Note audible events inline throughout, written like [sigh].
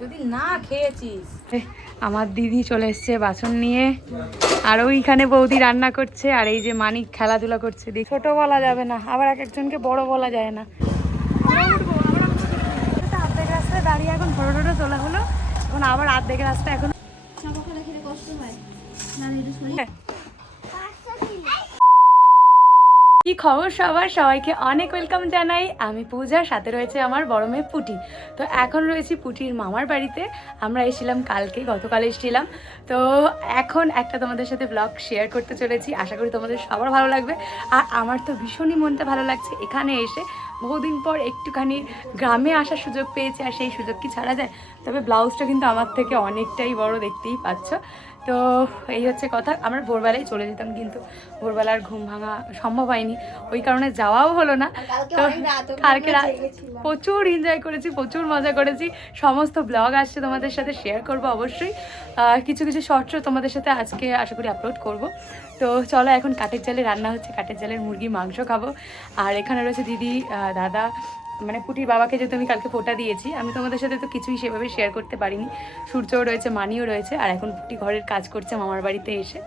যদি না খেয়েছিস। আমার দিদি চলে এসছে বাসন নিয়ে। আর ওইখানে বৌদি রান্না করছে আর এই যে মানিক খেলাধুলা করছে। দেখ ছোট বলা যাবে না আবার এক একজনকে বড় বলা যায় না। অর্ধেক রাস্তায় দাঁড়িয়ে এখন ফটো টটো তোলা হলো। এখন আবার অর্ধেক রাস্তা এখন কষ্ট হয় না একটু শরীর কি খবর সবার? সবাইকে অনেক ওয়েলকাম জানাই। আমি পূজার সাথে রয়েছে আমার বড় মেয়ে পুটি। তো এখন রয়েছি পুটির মামার বাড়িতে। আমরা এসেছিলাম কালকে গতকাল এসেছিলাম। তো এখন একটা তোমাদের সাথে ব্লগ শেয়ার করতে চলেছি। আশা করি তোমাদের সবার ভালো লাগবে। আর আমার তো ভীষণই মনটা ভালো লাগছে এখানে এসে। বহুদিন পর একটুখানি গ্রামে আসার সুযোগ পেয়েছি, আর সেই সুযোগ কি ছাড়া যায়? তবে ব্লাউজটা কিন্তু আমার থেকে অনেকটাই বড় দেখতেই পাচ্ছ। তো এই হচ্ছে কথা। আমরা ভোরবেলায় চলে যেতাম কিন্তু ভোরবেলার ঘুম ভাঙা সম্ভব হয়নি। ওই কারণে যাওয়াও হলো না। তো কালকে রাত প্রচুর এনজয় করেছি প্রচুর মজা করেছি। সমস্ত ব্লগ আসছে তোমাদের সাথে শেয়ার করব অবশ্যই। কিছু কিছু শর্টসও তোমাদের সাথে আজকে আশা করি আপলোড করব। তো চলো এখন কাঠের জালে রান্না হচ্ছে। কাঠের জালের মুরগি মাংস খাব। আর এখানে রয়েছে দিদি দাদা মানে পুটির বাবাকে যেহেতু আমি কালকে ফোটা দিয়েছি, আমি তোমাদের সাথে তো কিছুই সেভাবে শেয়ার করতে পারিনি। সূর্যও রয়েছে, মানিও রয়েছে, আর এখন পুটি ঘরের কাজ করছে, মামার বাড়িতে এসে।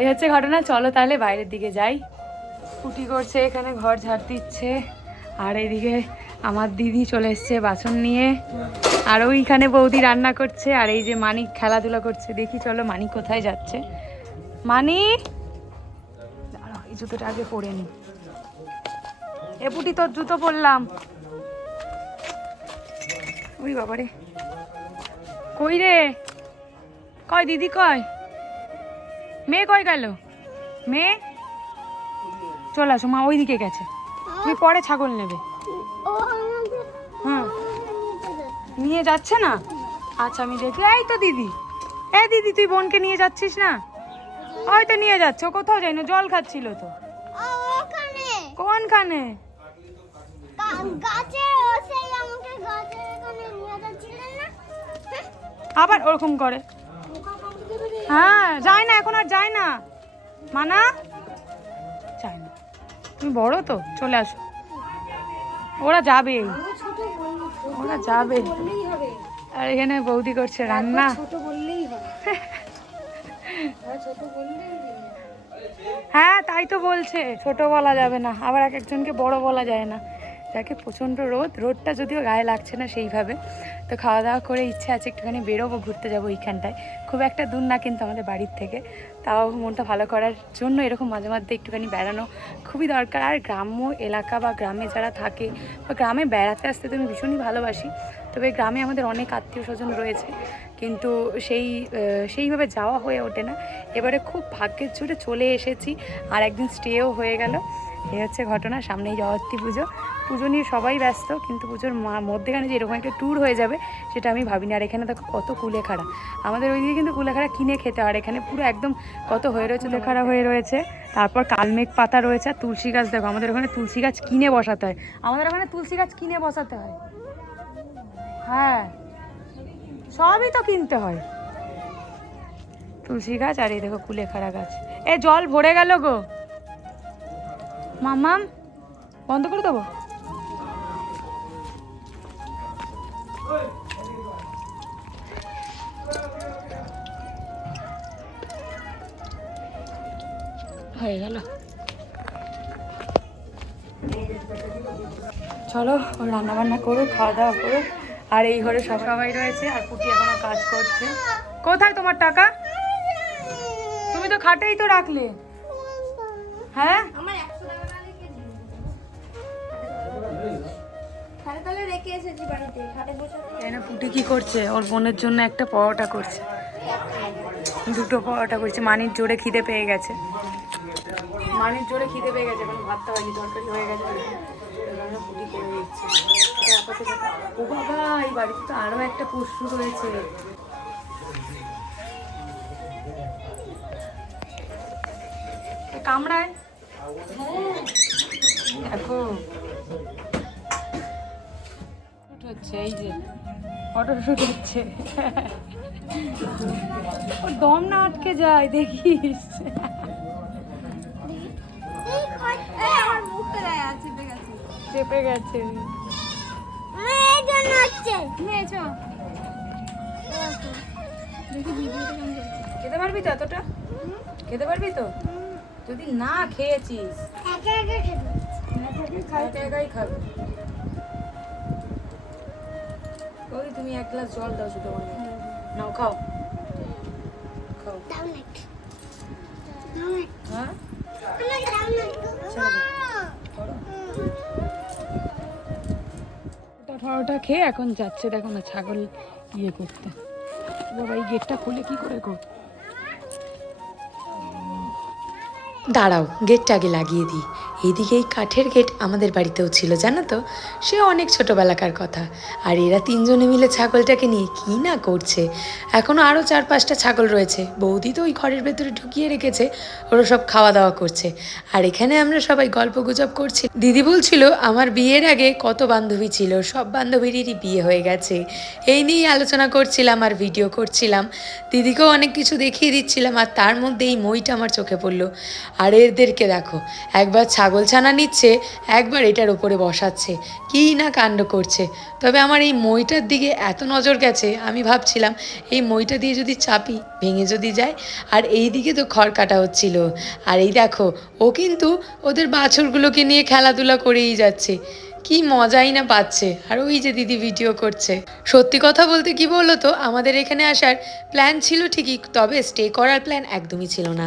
এই হচ্ছে ঘটনা, চলো তাহলে বাইরের দিকে যাই। পুটি করছে, এখানে ঘর ঝাড় দিচ্ছে, আর এইদিকে আমার দিদি চলে এসছে বাসন নিয়ে। আর ওইখানে বৌদি রান্না করছে, আর এই যে মানিক খেলাধুলা করছে, দেখি চলো মানিক কোথায় যাচ্ছে। মানিক! এই জুতোটা আগে পরে নি। এ পুটি, তোর জুতো পরলাম। ওই বাবারে। কই রে? কয় দিদি কয় মেয়ে কয় গেল? মেয়ে? চলে আসো মা ওইদিকে গেছে। তুমি পরে ছাগল নেবে। হ্যাঁ। নিয়ে যাচ্ছে না? আচ্ছা আমি দেখি। এই তো দিদি। এ দিদি তুই বোনকে নিয়ে যাচ্ছিস না? হয়তো নিয়ে যাচ্ছে কোথাও যাই না জল খাচ্ছিল তো। কোনখানে? গাছে আবার ওরকম করে। হ্যাঁ যায় না এখন আর যায় না। মানা? যায় না। তুমি বড় তো চলে আসো। ওরা যাবে। ওরা যাবে। আর এখানে বৌদি করছে রান্না। হ্যাঁ তাই তো বলছে। ছোট বলা যাবে না। আবার এক একজনকে বড় বলা যায় না। যাকে প্রচণ্ড রোদ, রোদটা যদিও গায়ে লাগছে না সেইভাবে। তো খাওয়া দাওয়া করে ইচ্ছে আছে একটুখানি বেরোবো, ঘুরতে যাব এইখানটায় খুব একটা দূর না কিন্তু আমাদের বাড়ির থেকে। তাও মনটা ভালো করার জন্য এরকম মাঝে মধ্যে একটুখানি বেড়ানো খুবই দরকার। আর গ্রাম্য এলাকা বা গ্রামে যারা থাকে বা গ্রামে বেড়াতে আসতে তো আমি ভীষণই ভালোবাসি। তবে গ্রামে আমাদের অনেক আত্মীয় স্বজন রয়েছে। কিন্তু সেই সেইভাবে যাওয়া হয়ে ওঠে না। এবারে খুব ভাগ্যের জোরে চলে এসেছি। আর একদিন স্টেও হয়ে গেল। এই হচ্ছে ঘটনা, সামনেই জগত্রী পুজো। পুজো নিয়ে সবাই ব্যস্ত, কিন্তু পুজোর মধ্যেখানে যে এরকম একটা ট্যুর হয়ে যাবে, সেটা আমি ভাবিনি। আর এখানে দেখো কত কুলেখাড়া। আমাদের ওইদিকে কিন্তু কুলেখাড়া কিনে খেতে, আর এখানে পুরো একদম কত হয়ে রয়েছে কুলেখাড়া হয়ে রয়েছে। তারপর কালমেঘ পাতা রয়েছে, আর তুলসী গাছ দেখো, আমাদের ওখানে তুলসী গাছ কিনে বসাতে হয়। আমাদের ওখানে তুলসী গাছ কিনে বসাতে হয়। হ্যাঁ সবই তো কিনতে হয়। তুলসী গাছ আর এই দেখো কুলেখাড়া গাছ। এ, জল ভরে গেল গো। মামাম বন্ধ করে দেবো? হয়ে গেল। চলো রান্না বান্না করো খাওয়া দাওয়া করো আর এই ঘরে সব সবাই রয়েছে আর পুটি এখনও কাজ করছে। কোথায় তোমার টাকা? তুমি তো খাটেই তো রাখলে। হ্যাঁ? পুটি কি করছে? ওর বোনের জন্য একটা পরোটা করছে। দুটো পরোটা করছে। মানির জোরে খিদে পেয়ে গেছে। মানির জোরে খিদে পেয়ে গেছে, এখন ভাতটা হয়নি তরকারি হয়ে গেছে। ও বাবা এই বাড়িতে তো আরও একটা পশু রয়েছে। কামড়ায়? দেখো। হচ্ছে দম না আটকে যায়, দেখিস। কেমন চলছে। খেতে পারবি তো এতটা? খেতে পারবি তো? যদি না খেয়েছিস। একা একা খেতে একা একাই খাবে। ওই তুমি এক গ্লাস জল দাও শুধু মেয়েকে। নাও খাও। খাও। দাও না। হ্যাঁ? ঠড়োটা খেয়ে এখন যাচ্ছে, দেখো না ছাগল ইয়ে করতে। বাবা, এই গেটটা খুলে কি করে কর দাঁড়াও গেটটা আগে লাগিয়ে দিই। এইদিকে এই কাঠের গেট আমাদের বাড়িতেও ছিল, জানো তো? সে অনেক ছোটোবেলাকার কথা। আর এরা তিনজনে মিলে ছাগলটাকে নিয়ে কী না করছে? এখনও আরও চার পাঁচটা ছাগল রয়েছে। বৌদি তো ওই ঘরের ভেতরে ঢুকিয়ে রেখেছে, ওরা সব খাওয়া দাওয়া করছে। আর এখানে আমরা সবাই গল্প গুজব করছি। দিদি বলছিল, আমার বিয়ের আগে কত বান্ধবী ছিল, সব বান্ধবীরই বিয়ে হয়ে গেছে। এই নিয়েই আলোচনা করছিলাম আর ভিডিও করছিলাম। দিদিকেও অনেক কিছু দেখিয়ে দিচ্ছিলাম আর তার মধ্যে এই মইটা আমার চোখে পড়ল। আর এদেরকে দেখো, একবার ছাগল ছানা নিচ্ছে, একবার এটার ওপরে বসাচ্ছে। কী না কাণ্ড করছে। তবে আমার এই মইটার দিকে এত নজর গেছে, আমি ভাবছিলাম, এই মইটা দিয়ে যদি চাপি, ভেঙে যদি যায়, আর এই দিকে তো খড় কাটা হচ্ছিল। আর এই দেখো, ও কিন্তু ওদের বাছুরগুলোকে নিয়ে খেলাধুলা করেই যাচ্ছে। কি মজাই না পাচ্ছে। আর ওই যে দিদি ভিডিও করছে। সত্যি কথা বলতে কি বলল তো আমাদের এখানে আসার প্ল্যান ছিল ঠিকই, তবে স্টে করার প্ল্যান একদমই ছিল না।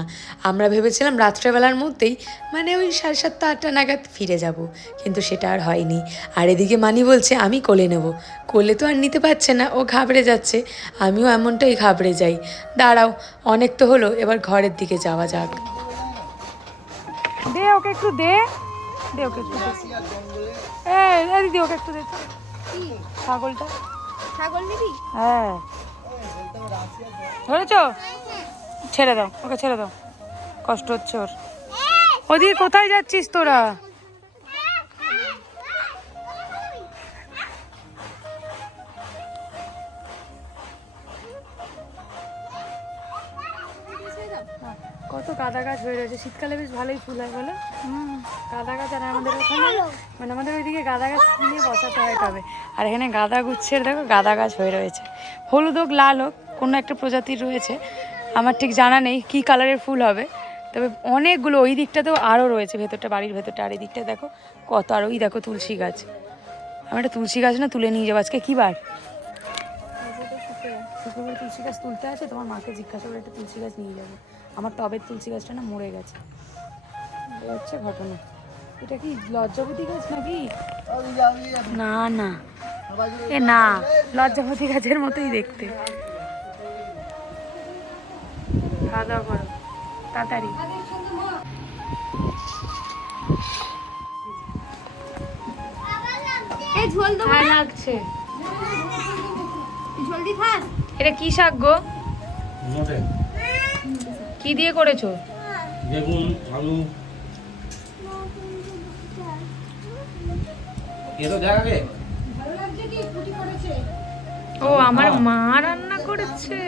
আমরা ভেবেছিলাম রাত্রেবেলার মধ্যেই মানে ওই সাড়ে সাতটা, আটটা নাগাদ ফিরে যাব, কিন্তু সেটা আর হয়নি। আর এদিকে মানি বলছে, আমি কোলে নেব। কোলে তো আর নিতে পারছে না, ও ঘাবড়ে যাচ্ছে। আমিও এমনটাই ঘাবড়ে যাই। দাঁড়াও, অনেক তো হলো, এবার ঘরের দিকে যাওয়া যাক। দে, ওকে একটু দে। দে ওকে একটু দিদি ওকে একটু দে। ছাগলটা। ছাগল নিবি? হ্যাঁ। ধরেছ? ছেড়ে দাও ওকে ছেড়ে দাও। কষ্ট হচ্ছে ওর। ওদিকে কোথায় যাচ্ছিস তোরা? গাঁদা গাছ হয়ে রয়েছে। শীতকালে বেশ ভালোই ফুল হয় বলো? গাঁদা গাছ আর আমাদের ওখানে মানে আমাদের ওইদিকে গাঁদা গাছ নিয়ে বসাতে হয় তবে। আর এখানে গাঁদা গুচ্ছের দেখো গাঁদা গাছ হয়ে রয়েছে। হলুদ হোক লাল হোক কোনো একটা প্রজাতির রয়েছে। আমার ঠিক জানা নেই কী কালারের ফুল হবে। তবে অনেকগুলো ওই দিকটাতেও আরও রয়েছে ভেতরটা বাড়ির ভেতরটা আর এই দিকটা দেখো কত আর ওই দেখো তুলসী গাছ। আমার একটা তুলসী গাছ না তুলে নিয়ে যাব আজকে কী বার? শুক্রবার তুলসী গাছ তুলতে আছে তোমার মাকে জিজ্ঞাসা করে একটা তুলসী গাছ নিয়ে যাব। আমার টবের তুলসী গাছটা না মরে গেছে। এই হচ্ছে ঘটনা। এটা কি লজ্জাপতি গাছ নাকি? না না। এ না লজ্জাপতি গাছের মতোই দেখতে। খাওয়া দাওয়া করো। তাড়াতাড়ি। এই ঝোল দেবো লাগছে। এটা কি শাক গো? কি দিয়ে করেছ? বেগুন আলু। ও আমার মা রান্না করেছে।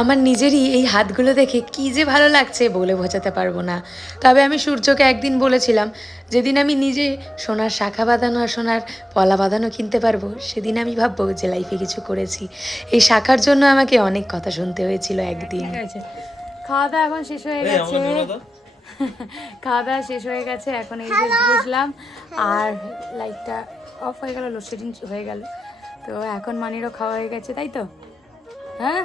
আমার নিজেরই এই হাতগুলো দেখে কি যে ভালো লাগছে বলে বোঝাতে পারব না। তবে আমি সূর্যকে একদিন বলেছিলাম যেদিন আমি নিজে সোনার শাখা বাঁধানো আর সোনার পলা বাঁধানো কিনতে পারব সেদিন আমি ভাববো যে লাইফে কিছু করেছি। এই শাখার জন্য আমাকে অনেক কথা শুনতে হয়েছিল একদিন। খাওয়া দাওয়া এখন শেষ হয়ে গেছে। [laughs] খাওয়া দাওয়া শেষ হয়ে গেছে এখন এই যে বুঝলাম। আর লাইটটা অফ হয়ে গেল লোডশেডিং হয়ে গেল। তো এখন মানিরও খাওয়া হয়ে গেছে তাই তো? হ্যাঁ?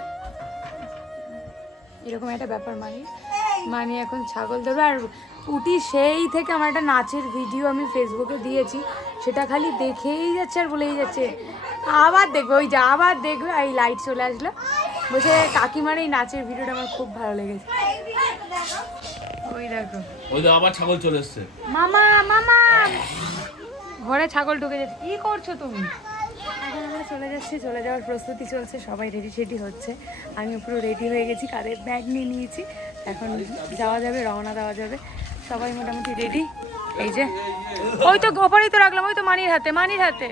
এরকম একটা ব্যাপার মানি। মানি এখন ছাগল ধরবে। আর উটি সেই থেকে আমার একটা নাচের ভিডিও আমি ফেসবুকে দিয়েছি। সেটা খালি দেখেই যাচ্ছে আর বলেই যাচ্ছে। আবার দেখবে ওই যে আবার দেখবে আর এই লাইট চলে আসলো। বলছে কাকিমার এই নাচের ভিডিওটা আমার খুব ভালো লেগেছে। ওই দেখো। ওই তো আবার ছাগল চলে এসছে। মামা মামা! ঘরে ছাগল ঢুকে যাচ্ছে। কি করছ তুমি? চলে যাচ্ছি, চলে যাওয়ার প্রস্তুতি চলছে, সবাই রেডি টেডি হচ্ছে। আমি পুরো রেডি হয়ে গেছি, কাদের ব্যাগ নিয়ে নিয়েছি। এখন যাওয়া যাবে, রওনা দেওয়া যাবে। সবাই মোটামুটি রেডি এই যে। ওই তো গোপারই তো রাখলাম, ওই তো মানির হাতে মানির হাতে।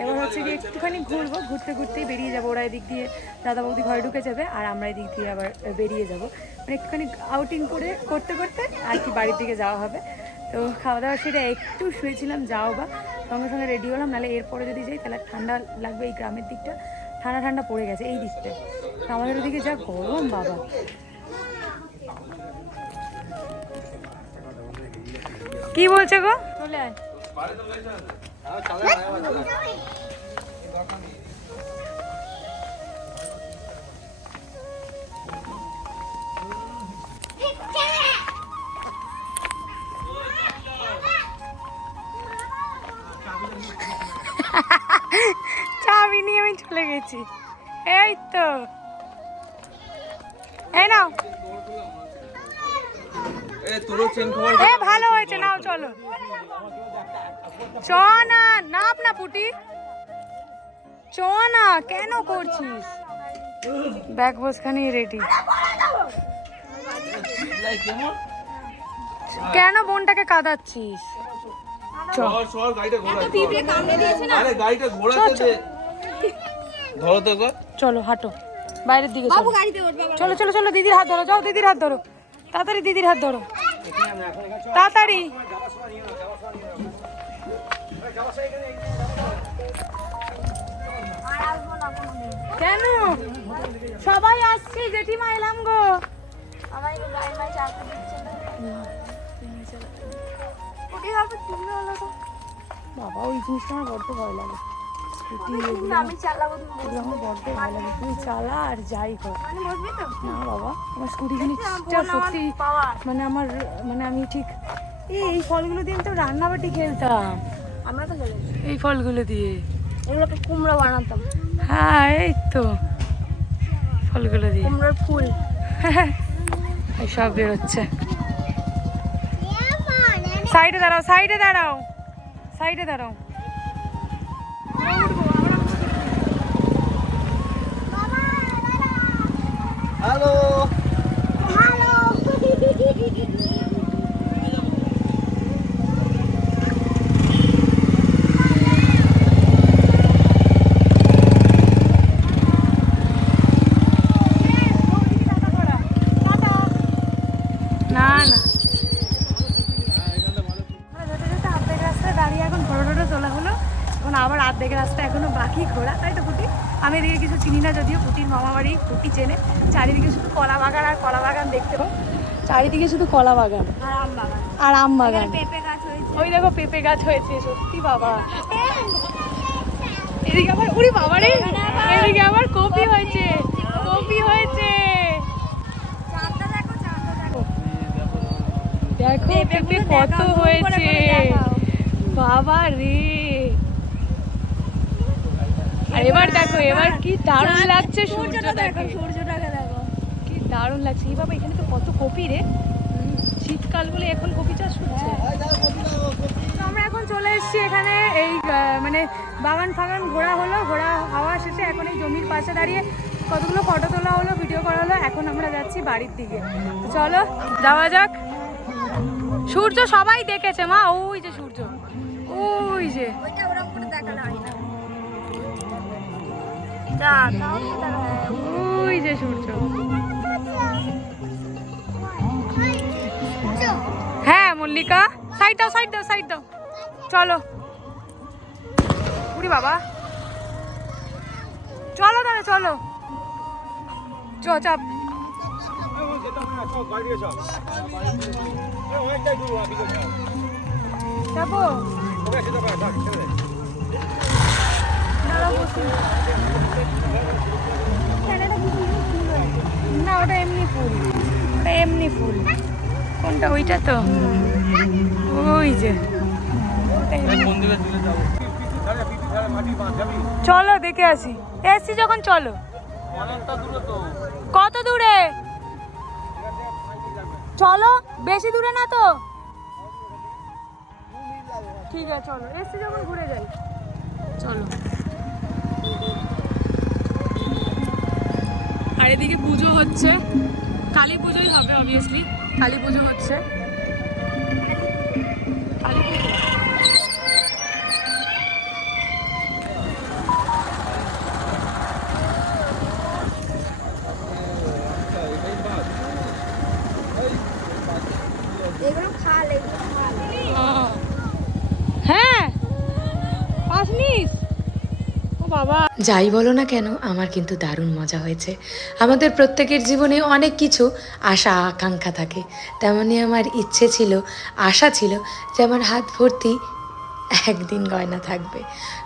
এবার হচ্ছে কি একটুখানি ঘুরবো, ঘুরতে ঘুরতেই বেরিয়ে যাব। ওরা এদিক দিয়ে দাদা বৌদি ঘরে ঢুকে যাবে, আর আমরা এদিক দিয়ে আবার বেরিয়ে যাব। মানে একটুখানি আউটিং করে, করতে করতে আর কি বাড়ির দিকে যাওয়া হবে। তো খাওয়া দাওয়া সেটা একটু শুয়েছিলাম, যাও বা। সঙ্গে সঙ্গে রেডি হলাম নাহলে এরপরে যদি যাই তাহলে ঠান্ডা লাগবে এই গ্রামের দিকটা। ঠান্ডা ঠান্ডা পড়ে গেছে এই দিকটা। তো আমাদের ওদিকে যা গরম বাবা। কি বলছে গো? চলে আয়। গেছি। এই তো। এই নাও। এ ভালো হয়েছে নাও চলো। চ না নাপ না পুটি। চ না কেন করছিস? ব্যাগ বসখানি রেডি কেন বোনটাকে কাঁদাচ্ছিস? চ। আরে গাড়িটা ঘোরাতে দে। ধরো তো গো চলো হাঁটো। বাইরের দিকে চলো। চলো চলো চলো দিদির হাত ধরো যাও দিদির হাত ধরো। তাড়াতাড়ি দিদির হাত ধরো। তাড়াতাড়ি। কেন? সবাই আসছে জেঠিমা এলাম গো। বাবা ওই জিনিসটা আমার বড্ড ভয় লাগে। স্কুটি এগুলো। এগুলো আমার বড্ড ভয় লাগে। তুই চালা আর যাই হোক। না বাবা আমার স্কুটি জিনিসটা সত্যি। মানে আমার মানে আমি ঠিক এই এই ফলগুলো দিয়ে তো রান্নাবাটি খেলতাম। আমরা তো এই ফলগুলো দিয়ে। এগুলোকে কুমড়ো বানাতাম। হ্যাঁ এই তো। ফলগুলো দিয়ে। কুমড়োর ফুল। [laughs] এই সব বেরোচ্ছে। সাইডে দাঁড়াও সাইডে দাঁড়াও। সাইডে দাঁড়াও। বাড়ি চেনে। চারিদিকে শুধু কলা বাগান আর কলা বাগান দেখতে চারিদিকে শুধু কলা বাগান। আর আম বাগান। আর আম বাগান। পেঁপে গাছ হয়েছে। ওই দেখো পেঁপে গাছ হয়েছে সত্যি বাবা। [laughs] এদিকে আবার উড়ি বাবা রে। এদিকে আবার কপি হয়েছে কপি হয়েছে। দেখো পেঁপে কত হয়েছে। বাবা রে। আর এবার দেখো এবার কি দারুণ লাগছে সূর্যটা দেখো সূর্যটাকে দেখো। কি দারুণ লাগছে। এই বাবা এখানে তো কত কপি রে। শীতকাল বলে এখন কপি চাষ হচ্ছে। তো আমরা এখন চলে এসেছি এখানে এই মানে বাগান ফাগান ঘোরা হলো। ঘোরা হাওয়া শেষে এখন এই জমির পাশে দাঁড়িয়ে কতগুলো ফটো তোলা হলো ভিডিও করা হলো। এখন আমরা যাচ্ছি বাড়ির দিকে। চলো যাওয়া যাক। সূর্য সবাই দেখেছে মা। ওই যে সূর্য। ওই যে। ওই যে সূর্য। হ্যাঁ মল্লিকা। সাইড দাও সাইড দাও সাইড দাও। চলো। উড়ি বাবা। চলো তাহলে চলো। চ চাপ। যাব। না ওটা এমনি ফুল ওটা এমনি ফুল কোনটা ওইটা তো ওই যে চলো দেখে আসি। এসছি যখন চলো। কত দূরে? চলো, বেশি দূরে না তো? ঠিক আছে, চলো। এসছি যখন ঘুরে যাই। চলো। আর এদিকে পুজো হচ্ছে। কালী পুজোই হবে অবভিয়াসলি কালী পুজো হচ্ছে। যাই বলো না কেন, আমার কিন্তু দারুণ মজা হয়েছে। আমাদের প্রত্যেকের জীবনে অনেক কিছু আশা, আকাঙ্ক্ষা থাকে। তেমনই আমার ইচ্ছে ছিল, আশা ছিল যে আমার হাত ভর্তি একদিন গয়না থাকবে।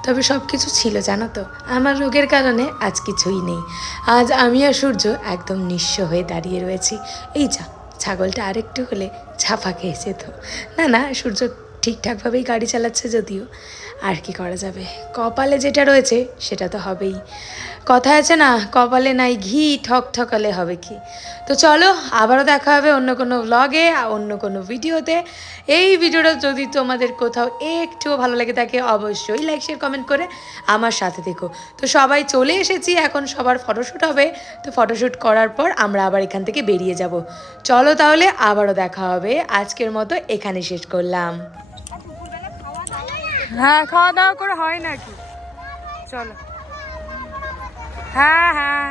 তবে সব কিছু ছিল, জানো তো? আমার রোগের কারণে আজ কিছুই নেই। আজ আমি আর সূর্য একদম নিঃস্ব হয়ে দাঁড়িয়ে রয়েছি। এই যা, ছাগলটা আরেকটু হলে ছাপা খেয়ে যেত না না, সূর্য ঠিকঠাকভাবেই গাড়ি চালাচ্ছে যদিও। আর কি করা যাবে? কপালে যেটা রয়েছে, সেটা তো হবেই। কথা আছে না, কপালে নাই ঘি ঠক ঠকালে হবে কি? তো চলো, আবারও দেখা হবে অন্য কোনো ব্লগে অন্য কোনো ভিডিওতে এই ভিডিওটা যদি তোমাদের কোথাও একটুও ভালো লাগে থাকে, অবশ্যই লাইক শেয়ার কমেন্ট করে আমার সাথে থেকো। তো সবাই চলে এসেছি, এখন সবার ফটোশ্যুট হবে। তো ফটোশ্যুট করার পর আমরা আবার এখান থেকে বেরিয়ে যাব। চলো তাহলে, আবারও দেখা হবে। আজকের মতো এখানে শেষ করলাম। হ্যাঁ খাওয়া দাওয়া করে হয় নাকি? চলো। হ্যাঁ হ্যাঁ।